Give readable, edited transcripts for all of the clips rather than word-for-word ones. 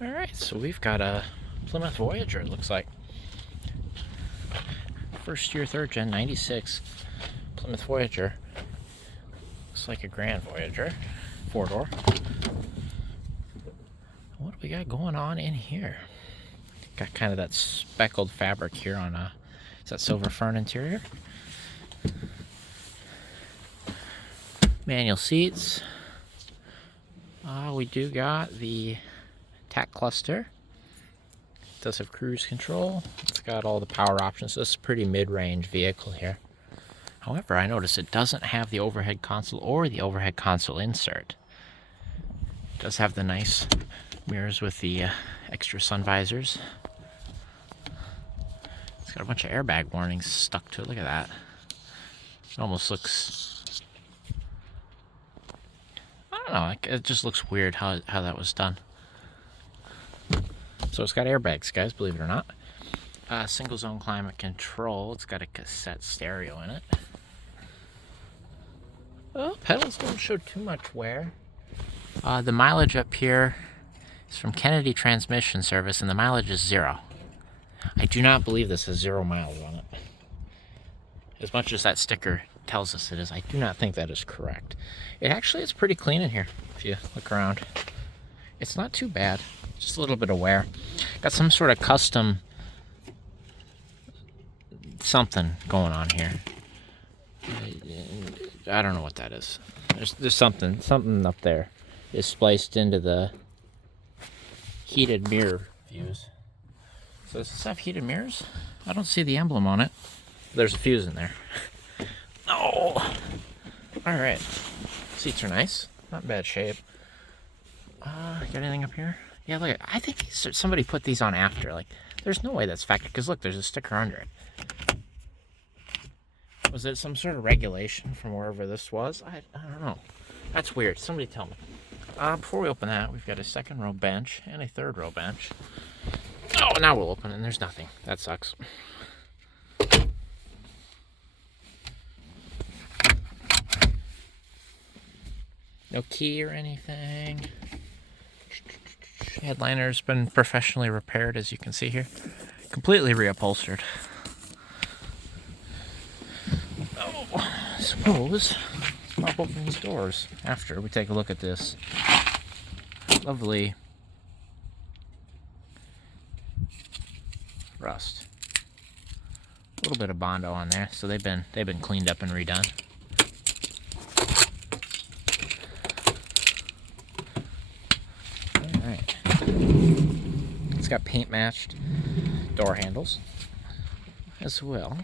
Alright, so we've got a Plymouth Voyager, it looks like. First year, third gen, 96 Plymouth Voyager. Looks like a Grand Voyager. 4-door. What do we got going on in here? Got kind of that speckled fabric here on is that silver fern interior? Manual seats. We do got the tack cluster. It does have cruise control. It's got all the power options. So this is a pretty mid-range vehicle here. However, I notice it doesn't have the overhead console or the overhead console insert. It does have the nice mirrors with the extra sun visors. It's got a bunch of airbag warnings stuck to it. Look at that. It almost looks, I don't know, it just looks weird how that was done. So it's got airbags, guys, believe it or not. Single zone climate control. It's got a cassette stereo in it. Well, pedals don't show too much wear. The mileage up here is from Kennedy Transmission Service, and the mileage is 0. I do not believe this has 0 miles on it. As much as that sticker tells us it is, I do not think that is correct. It's pretty clean in here, if you look around. It's not too bad, just a little bit of wear. Got some sort of custom something going on here. I don't know what that is. There's something up there is spliced into the heated mirror views. So does this have heated mirrors? I don't see the emblem on it. There's a fuse in there. Oh! Alright. Seats are nice. Not in bad shape. Got anything up here? Yeah, look, I think somebody put these on after. Like, there's no way that's factory, because look, there's a sticker under it. Was it some sort of regulation from wherever this was? I don't know. That's weird. Somebody tell me. Before we open that, we've got a second row bench and a third row bench. Oh, now we'll open it and there's nothing. That sucks. No key or anything. Headliner's been professionally repaired, as you can see here. Completely reupholstered. Oh, I suppose let's pop open these doors after we take a look at this lovely rust. A little bit of Bondo on there, so they've been cleaned up and redone. All right, it's got paint matched door handles as well.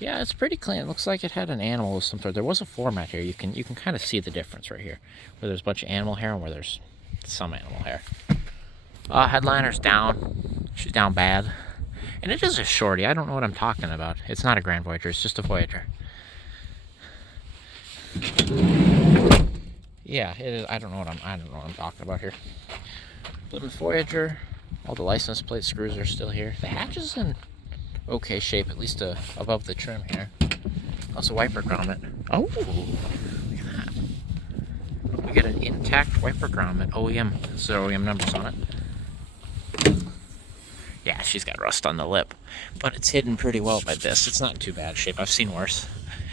Yeah, it's pretty clean. It looks like it had an animal of some sort. There was a floor mat here. You can kind of see the difference right here, where there's a bunch of animal hair and where there's some animal hair. Headliner's down. She's down bad. And it is a shorty. I don't know what I'm talking about. It's not a Grand Voyager. It's just a Voyager. Yeah, it is. I don't know what I'm talking about here. Plymouth Voyager. All the license plate screws are still here. The hatch is in okay shape, at least above the trim here. Also, wiper grommet. Oh, look at that. We get an intact wiper grommet. OEM. There's OEM numbers on it. Yeah, she's got rust on the lip, but it's hidden pretty well by this. It's not in too bad shape. I've seen worse,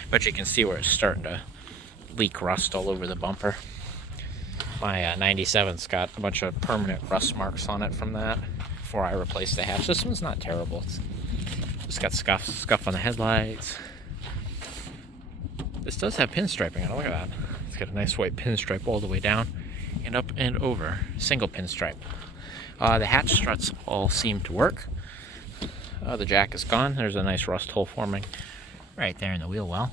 but you can see where it's starting to leak rust all over the bumper. My 97's got a bunch of permanent rust marks on it from that before I replaced the hatch. This one's not terrible. It's got scuff on the headlights. This does have pinstriping on it. Look at that. It's got a nice white pinstripe all the way down and up and over. Single pinstripe. The hatch struts all seem to work. The jack is gone. There's a nice rust hole forming right there in the wheel well.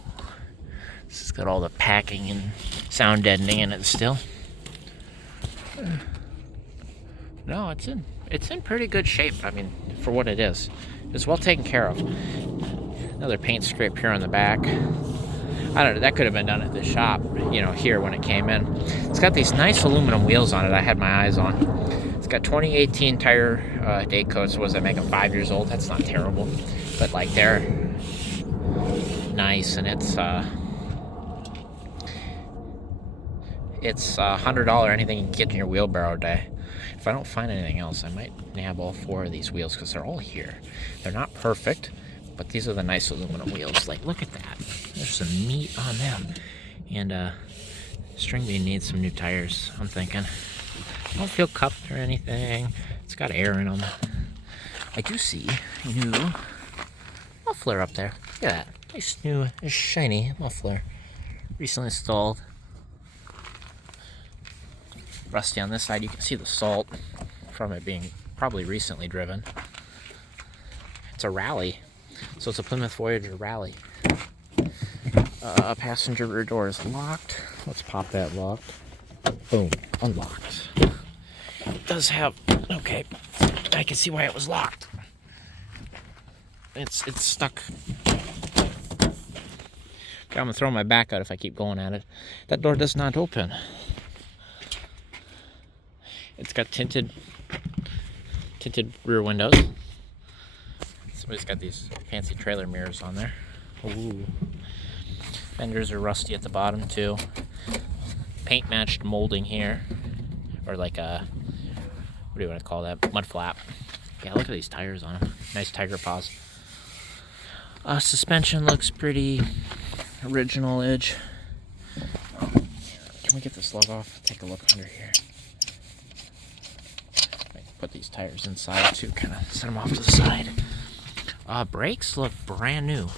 This has got all the packing and sound deadening in it still. No, it's in pretty good shape. I mean, for what it is. It's well taken care of. Another paint scrape here on the back. I don't know, that could have been done at the shop, here when it came in. It's got these nice aluminum wheels on it I had my eyes on. It's got 2018 tire date codes. What does that make them, 5 years old? That's not terrible. But, like, they're nice, and It's $100 anything you can get in your wheelbarrow day. If I don't find anything else, I might nab all 4 of these wheels because they're all here. They're not perfect, but these are the nice aluminum wheels. Like, look at that. There's some meat on them. And String Bean needs some new tires, I'm thinking. They don't feel cupped or anything. It's got air in them. I do see a new muffler up there. Look at that. Nice new, shiny muffler. Recently installed. Rusty on this side. You can see the salt from it being probably recently driven. It's a Rallye. So it's a Plymouth Voyager Rallye. Passenger rear door is locked. Let's pop that lock. Boom. Unlocked. It does have... Okay. I can see why it was locked. It's stuck. Okay, I'm gonna throw my back out if I keep going at it. That door does not open. It's got tinted rear windows. Somebody's got these fancy trailer mirrors on there. Ooh. Fenders are rusty at the bottom too. Paint matched molding here, or like a, what do you want to call that? Mud flap. Yeah, look at these tires on them. Nice tiger paws. Suspension looks pretty original-ish. Can we get this lug off? Take a look under here. Put these tires inside too, kind of set them off to the side. Brakes look brand new.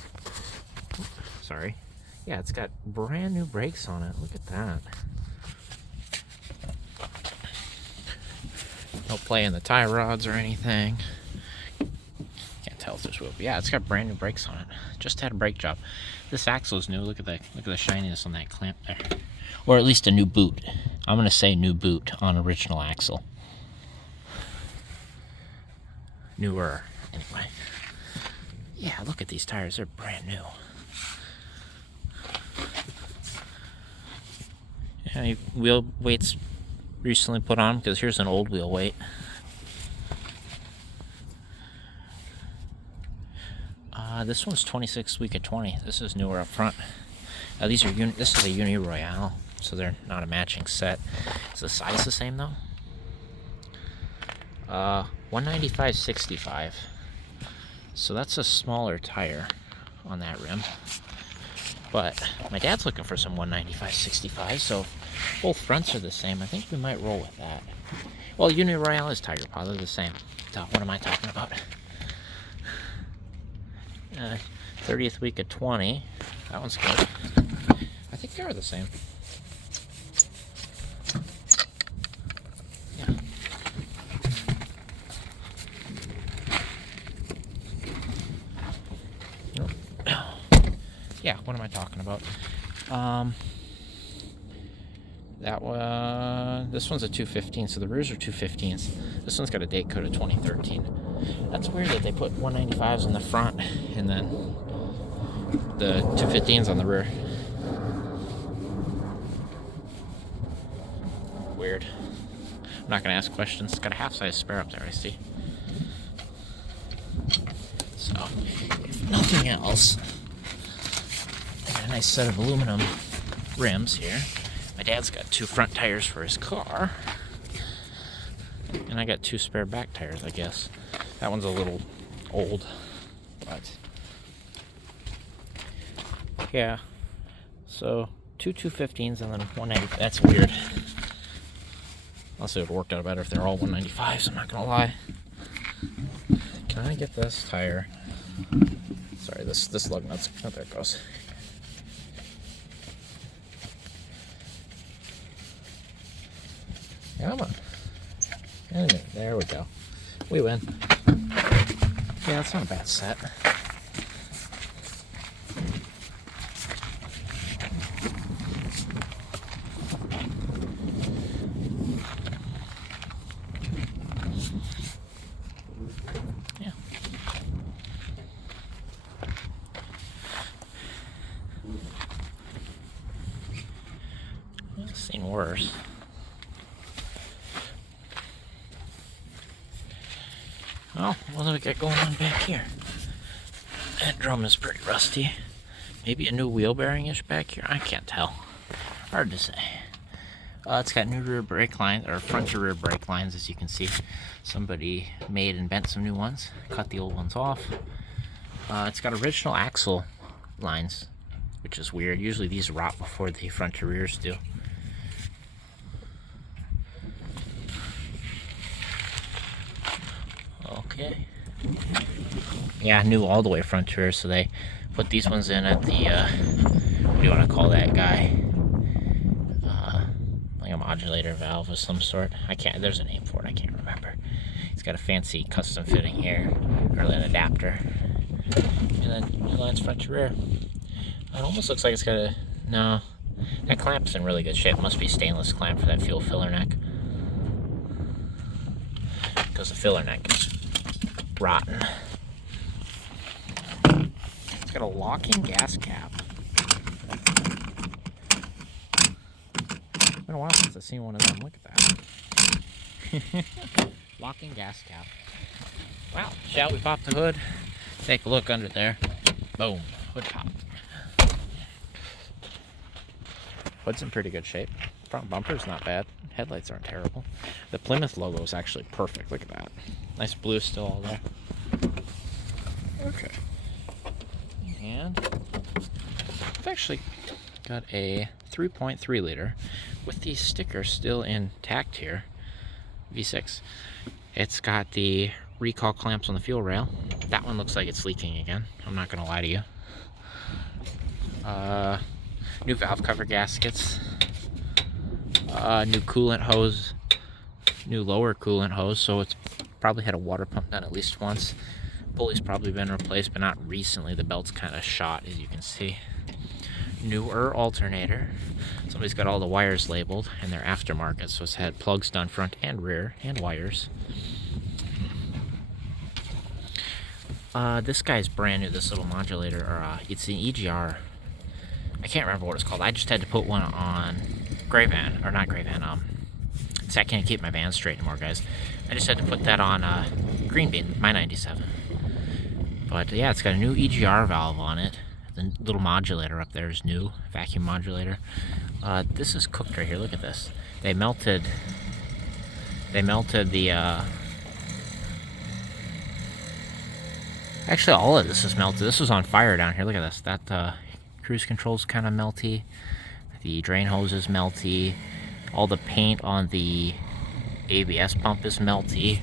Sorry. Yeah, it's got brand new brakes on it. Look at that. No play in the tie rods or anything. Can't tell if there's wheel, but yeah, it's got brand new brakes on it. Just had a brake job. This axle's new. Look at the shininess on that clamp there, or at least a new boot. I'm gonna say new boot on original axle. Newer, anyway. Yeah, look at these tires. They're brand new. Yeah, wheel weights recently put on because here's an old wheel weight. This one's 26 week of 20. This is newer up front. These are this is a Uni Royale, so they're not a matching set. Is the size the same though? 195/65. So that's a smaller tire on that rim. But my dad's looking for some 195/65, so both fronts are the same. I think we might roll with that. Well, Uni Royale is tiger paw. They're the same. So what am I talking about? 30th week of 20. That one's good. I think they are the same. Yeah. Nope. Yeah, what am I talking about? That one, this one's a 215, so the rears are 215s. This one's got a date code of 2013. That's weird that they put 195s in the front and then the 215s on the rear. Weird. I'm not gonna ask questions. It's got a half-size spare up there, I see. So, if nothing else, I got a nice set of aluminum rims here. My dad's got 2 front tires for his car. And I got 2 spare back tires, I guess. That one's a little old, but yeah. So 2 215s and then 190. That's weird. Unless it would have worked out better if they're all 195s, I'm not gonna lie. Can I get this tire? Sorry, this lug nuts. Oh, there it goes. Come on. Anyway, there we go. We win. Yeah, that's not a bad set. Yeah. I've seen worse. Oh, what do we got going on back here? That drum is pretty rusty. Maybe a new wheel bearing-ish back here? I can't tell. Hard to say. It's got new rear brake lines, or front to rear brake lines, as you can see. Somebody made and bent some new ones, cut the old ones off. It's got original axle lines, which is weird. Usually these rot before the front to rears do. Okay. Yeah, new all the way front to rear, so they put these ones in at the, what do you want to call that guy? Like a modulator valve of some sort. There's a name for it, I can't remember. It's got a fancy custom fitting here, or an adapter. And then new lines front to rear. It almost looks like it's got no, that clamp's in really good shape. It must be stainless clamp for that fuel filler neck. Because the filler neck is rotten. It's got a locking gas cap. It's been a while since I've seen one of them. Look at that. Locking gas cap. Well, shall we pop the hood? Take a look under there. Boom. Hood pop. Hood's in pretty good shape. Front bumper's not bad. Headlights aren't terrible. The Plymouth logo is actually perfect. Look at that. Nice blue still all there. Okay. And I've actually got a 3.3 liter with the sticker still intact here. V6. It's got the recall clamps on the fuel rail. That one looks like it's leaking again. I'm not gonna lie to you. New valve cover gaskets. New coolant hose. New lower coolant hose, so it's probably had a water pump done at least once. Pulley's probably been replaced, but not recently. The belt's kind of shot, as you can see. Newer alternator. Somebody's got all the wires labeled, and they're aftermarket, so it's had plugs done front and rear, and wires. This guy's brand new, this little modulator, or it's an EGR. I can't remember what it's called. I just had to put one on gray van, or not gray van, so I can't keep my van straight anymore, guys. I just had to put that on green bean, my 97. But yeah, it's got a new EGR valve on it. The little modulator up there is new, vacuum modulator. This is cooked right here. Look at this. They melted the. Actually, all of this is melted. This was on fire down here. Look at this. That cruise control's kind of melty. The drain hose is melty. All the paint on the ABS pump is melty.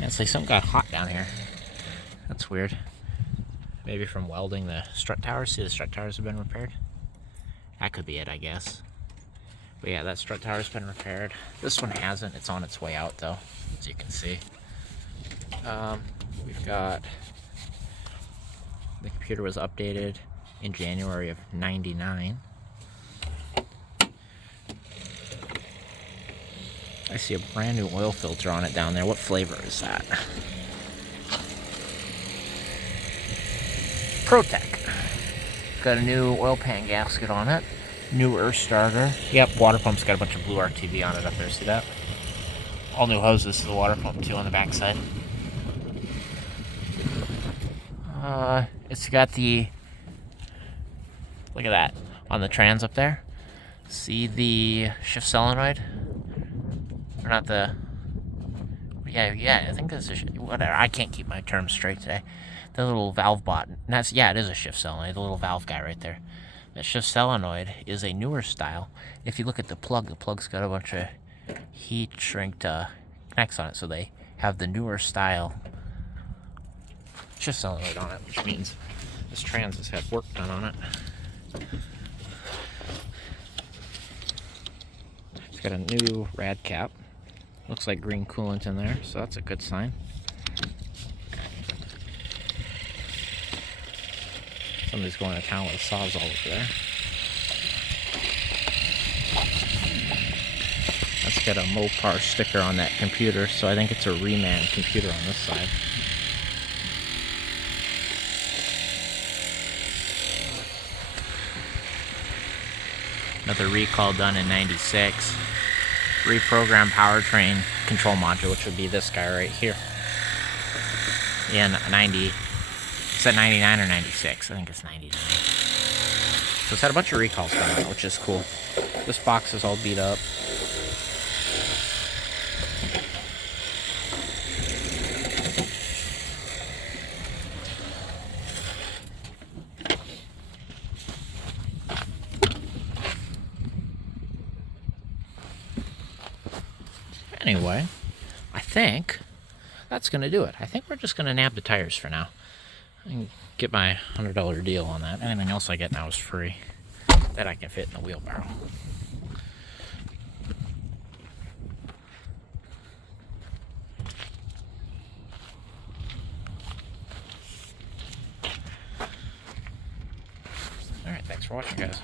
Yeah, it's like something got hot down here. That's weird. Maybe from welding the strut towers. See, the strut towers have been repaired. That could be it, I guess. But yeah, that strut tower's been repaired. This one hasn't. It's on its way out, though, as you can see. We've got... The computer was updated in January of '99. I see a brand new oil filter on it down there. What flavor is that? ProTech. Got a new oil pan gasket on it. New earth starter. Yep, water pump's got a bunch of blue RTV on it up there. See that? All new hoses to the water pump too on the backside. It's got the, look at that, on the trans up there. See the shift solenoid? Or not the, yeah, I think that's a, whatever, I can't keep my terms straight today. The little valve bot, yeah, it is a shift solenoid, the little valve guy right there. The shift solenoid is a newer style. If you look at the plug's got a bunch of heat shrinked connects on it, so they have the newer style shift solenoid on it, which means this trans has had work done on it. It's got a new rad cap. Looks like green coolant in there, so that's a good sign. Somebody's going to town with a Sawzall over there. That's got a Mopar sticker on that computer, so I think it's a reman computer on this side. Another recall done in '96. Reprogrammed powertrain control module, which would be this guy right here. In 90, is that 99 or 96? I think it's 99. So it's had a bunch of recalls done on it, which is cool. This box is all beat up. Anyway, I think that's going to do it. I think we're just going to nab the tires for now. I can get my $100 deal on that. Anything else I get now is free. That I can fit in the wheelbarrow. Alright, thanks for watching, guys.